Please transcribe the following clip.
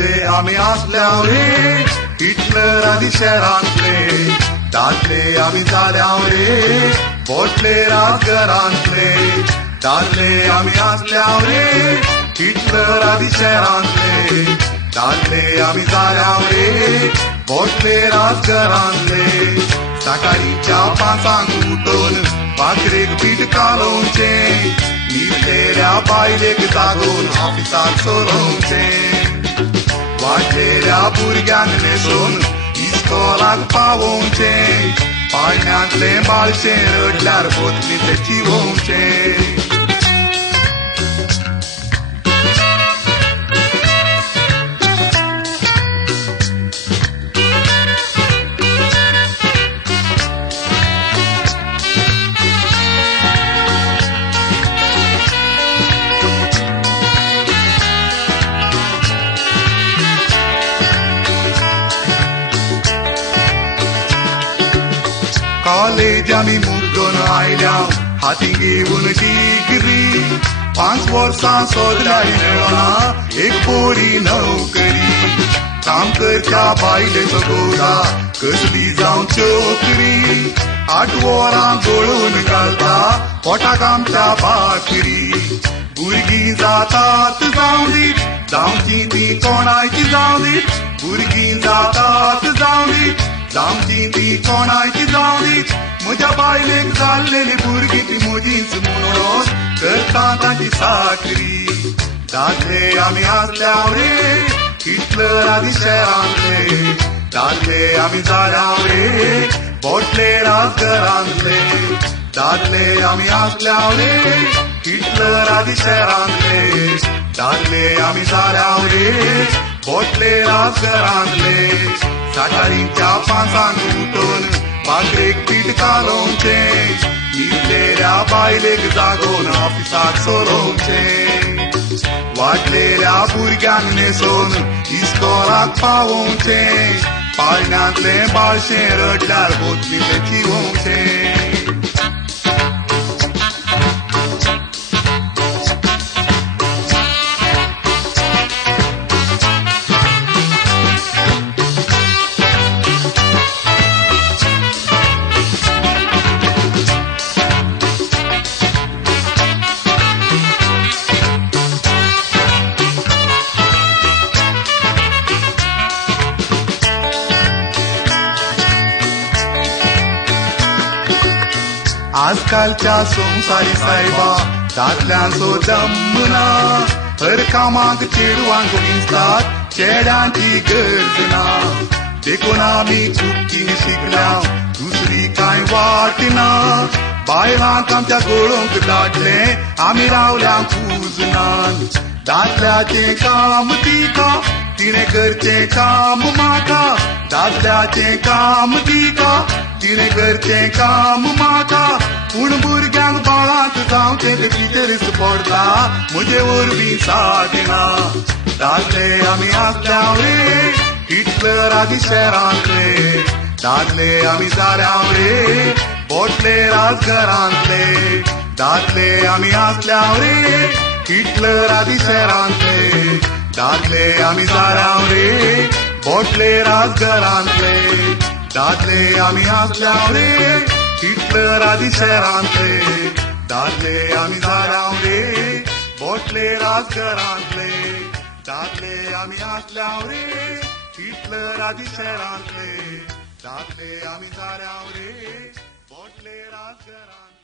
दादले आमी आसल्याव रे हिटलर आदी शहरांतले दादले आमी जाल्याव रे बोटले राजघरांतले दादले आमी आसल्याव रे हिटलर आदी शहरांतले दादले आमी जाल्याव रे बोटले राजघरांतले सकाळीच्या 5 उठून भाकरेक पीठ कालोवचे न्हिदलेल्या बायलेक जागोवन ऑफिसाक सोरोवचे वाडलेल्या भुरग्यांक न्हेसोवन इस्कॉलाक पावोवचे पाळण्यांतले बाळशे रडल्यार बोतलीचे चिवोवचे कॉलेज आमी मुद्दोन आयल्याव हाती घेवन डिग्री 5 वर्सां सोदल्याय मेळना एक बरी नोकरी काम करच्या बायलेचो गोडा कसली जावं चोकरी 8 वरां गळून घालता पोटाक आमच्या भाकरी भुरगीं जातात जावं दीत जावची ती कोणाची जावं दीत भुरगीं जातात जावं दीत जावची ती कोणाची जावं दीत म्हज्या बायलेक जाल्लेली भुरगीं ती म्हजीच म्हणून करता ताची साकरी दादले आमी आसल्याव रे हिटलर आदी शहरांतले दादले आमी जाल्याव रे बोटले राजघरांतले दादले आमी आसल्याव रे हिटलर आदी शहरांतले दादले आमी जाल्याव रे बोटले राजघरांतले सकाळीच्या 5 उठून भाकरेक पीठ कालोवचे न्हिदलेल्या बायलेक जागोवन ऑफिसाक सोरोवचे वाडलेल्या भुरग्यांक न्हेसोवन इस्कॉलाक पावोवचे पाळण्यांतले बाळशे रडल्यार बोतलीचे चिवोवचे आजकालच्या संवसारी सायबा दादल्यांचो दम ना हर कामाक चेडवांक दिसतात चेड्यांची गरज ना देखून आमी कुकींग शिकल्याव दुसरी कांय वाट ना बायलांक आमच्या गळोवंक धाडले आमी रावल्या पुजनान दादल्याचें काम तिका तिणें करचें काम म्हाका दादल्याचें काम तिका तिणें करचें काम म्हाका पूण भुरग्यांक बाळांक जावचें ते टिचरीस पडटा म्हजे वरवीं सादिना दादले आमी आसल्याव रे हिटलर आदी शहरांतले दादले आमी जाल्याव रे बोटले राजघरांतले दादले आमी आसल्याव रे हिटलर आदी शहरांतले दादले आमी जाल्याव रे बोटले राजघरांतले दादले आमी आसल्याव रे हिटलर आदी शहरांतले दादले आमी जाल्याव रे बोटले राजघरांतले दादले आमी आसल्याव रे हिटलर आदी शहरांतले दादले आमी जाल्याव रे बोटले राजघरांतले